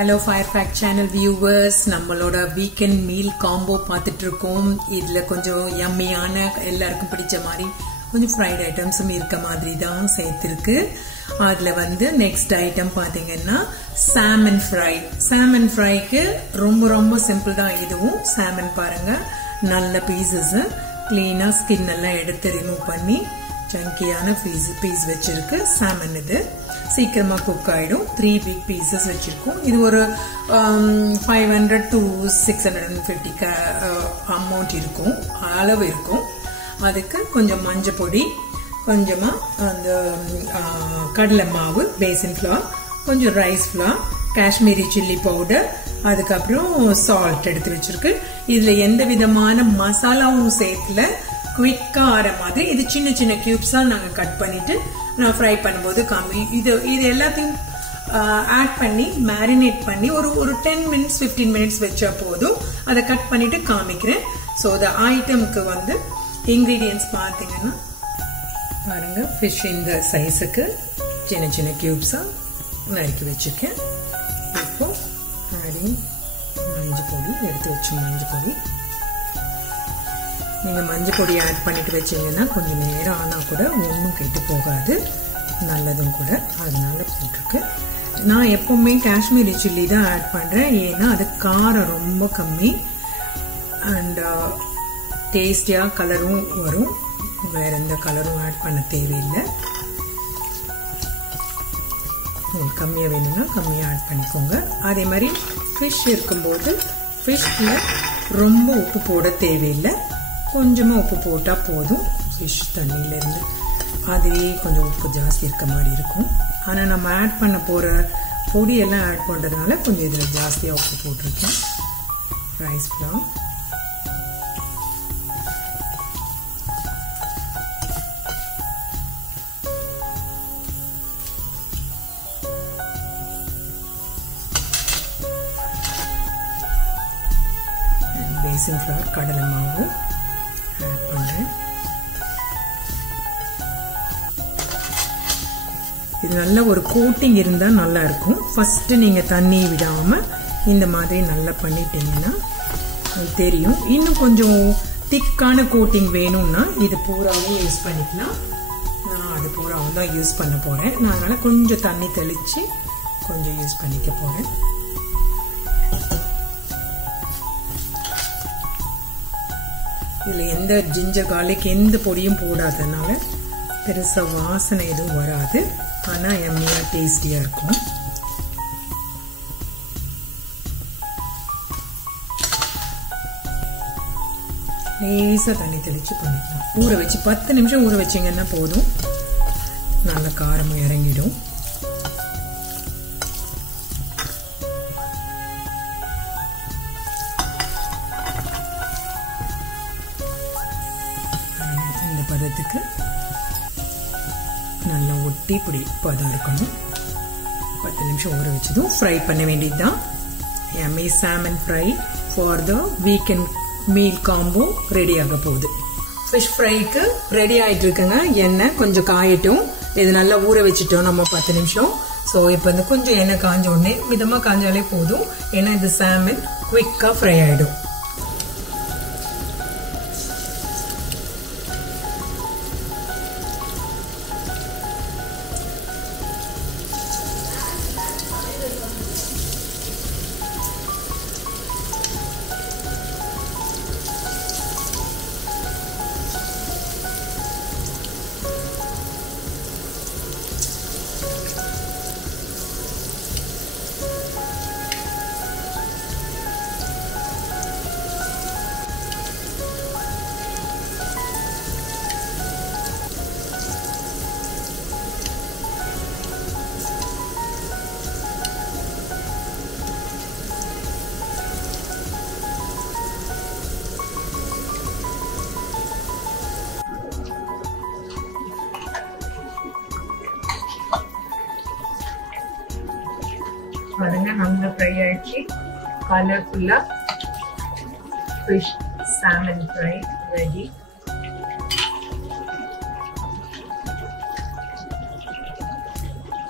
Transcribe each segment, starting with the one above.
Hello Firepack channel viewers, நம்மளோட weekend meal combo பார்த்துட்டு இருக்கோம். இதுல கொஞ்சம் yummy-ஆன எல்லாருக்கும் பிடிச்ச மாதிரி கொஞ்சம் fried items இருக்க மாதிரி தான் சேர்த்திருக்கு. அதுல வந்து next item பாத்தீங்கன்னா salmon fry. Salmon fryக்கு ரொம்ப simple தான் இதுவும். salmon பாருங்க நல்ல pieces clean-ஆ skin எல்லாம் எடுத்து remove பண்ணி chunky-ஆன piece வச்சிருக்கு. salmon இது சீக்கிரமா குக் ஆயிடும். 3 big pieces வச்சிருக்கோம். இது ஒரு 500 to 650 அமௌண்ட் இருக்கும், அளவு இருக்கும். அதுக்கு கொஞ்சம் மஞ்சள் பொடி, கொஞ்சமா அந்த கடலை மாவு, பேசன் ஃப்ளார், கொஞ்சம் rice flower, Kashmiri chilli powder, அதுக்கப்புறம் சால்ட் எடுத்து வச்சிருக்கு. இதுல எந்த விதமான மசாலாவும் சேர்த்துல குவிக்கா ஆற மாதிரி இது சின்ன கியூப்ஸா நாங்க கட் பண்ணிட்டு நான் ஃப்ரை பண்ணும்போது காமி இது எல்லாத்தையும் ஆட் பண்ணி மேரினேட் பண்ணி ஒரு 10 minutes 15 minutes வச்சா போதும். அதை கட் பண்ணிட்டு காமிக்கிறேன். ஸோ இந்த ஐட்டம்க்கு வந்து இன்கிரீடியன்ஸ் பார்த்தீங்கன்னா பாருங்க, ஃபிஷ் இந்த சைஸுக்கு சின்ன கியூப்ஸா நறுக்கி வச்சிருக்கேன். இப்போ ஆடிங் மஞ்சள் பொடி எடுத்து வச்ச மஞ்சள் பொடி. நீங்க மஞ்சள் பொடி ஆட் பண்ணிட்டு வச்சீங்கன்னா கொஞ்சம் நேரம் ஆனா கூட ஒன்றும் கெட்டு போகாது, நல்லதும் கூட. அதனால போட்டிருக்கு. நான் எப்பவுமே காஷ்மீரி சில்லி தான் ஆட் பண்றேன், ஏன்னா அது காரம் ரொம்ப கம்மி அண்ட் டேஸ்டியா கலரும் வரும். வேற எந்த கலரும் ஆட் பண்ண தேவையில்லை. கம்மியா வேணும்னா கம்மியா ஆட் பண்ணிக்கோங்க. அதே மாதிரி ஃபிஷ் இருக்கும்போது ஃபிஷ்ல ரொம்ப உப்பு போட தேவையில்லை, கொஞ்சமா உப்பு போட்டா போதும். ஃபிஷ் தண்ணியில இருந்து அதுவே கொஞ்சம் உப்பு ஜாஸ்தி இருக்க மாதிரி இருக்கும். ஆனா நம்ம ஆட் பண்ண போற பொடி எல்லாம் ஆட் பண்றதுனால கொஞ்சம் இதுல ஜாஸ்தியா உப்பு போட்டிருக்கேன். ரைஸ் ஃப்ளார், பேசன் ஃப்ளார், கடலை மாவு ஆட் பண்றேன். இது நல்ல ஒரு கோட்டிங் இருந்தா நல்லா இருக்கும். ஃபர்ஸ்ட் நீங்க தண்ணி விடாம இந்த மாதிரி நல்லா பண்ணிட்டீங்கன்னா தெரியும். இன்னும் கொஞ்சம் திக்கான கோட்டிங் வேணும்னா இது பூராவும் யூஸ் பண்ணிக்கலாம். நான் அது பூராவும் தான் யூஸ் பண்ண போறேன். நான் அதனால கொஞ்சம் தண்ணி தெளிச்சு கொஞ்சம் யூஸ் பண்ணிக்க போறேன். இதுல எந்த ஜிஞ்சர் கார்லிக் எந்த பொடியும் போடாதனால பெருசா வாசனை எதுவும் வராது. ஆனா எம்மியா டேஸ்டியா இருக்கும். லேசா தண்ணி தெளிச்சு பண்ணிக்கலாம். ஊற வச்சு 10 நிமிஷம் ஊற வச்சிங்கன்னா போதும், நல்ல காரமும் இறங்கிடும். இந்த பதத்துக்கு நல்லா ஒட்டி பிடி பதம் இருக்கணும். 10 நிமிஷம் ஊற வச்சதும் ஃப்ரை பண்ண வேண்டியதுதான். yummy salmon fry for the weekend meal combo ready ஆக போகுது. ஃபிஷ் ஃப்ரைக்கு ரெடி ஆயிட்டு இருக்குங்க. எண்ணெய் கொஞ்சம் காயட்டும். இது நல்லா ஊற வச்சுட்டோம் நம்ம 10 நிமிஷம். ஸோ இப்போ வந்து கொஞ்சம் எண்ணெய் காஞ்ச உடனே மிதமா காஞ்சாலே போதும், ஏன்னா இது சாமன் குவிக்கா ஃப்ரை ஆயிடும். பாருங்க நல்லா ஃப்ரை ஆயிடுச்சு. கலர்ஃபுல்லா ஃபிஷ் சாமன் ஃப்ரை ரெடி.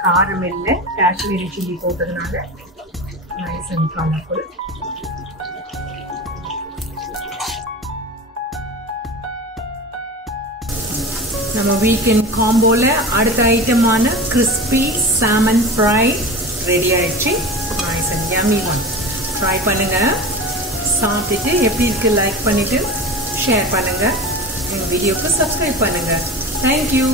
காரம் இல்லை, காஷ்மீரி சில்லி போட்டதுனால nice and colorful. நம்ம வீக்கெண்ட் காம்போல அடுத்த ஐட்டமான crispy salmon fry ரெடி ஆயிடுச்சு. nice and yummy one. Try பண்ணுங்க. சாப்பிட்டுட்டு எப்படி இருக்கு லைக் பண்ணிட்டு ஷேர் பண்ணுங்க. எங்க வீடியோக்கு சப்ஸ்கிரைப் பண்ணுங்க. Thank you.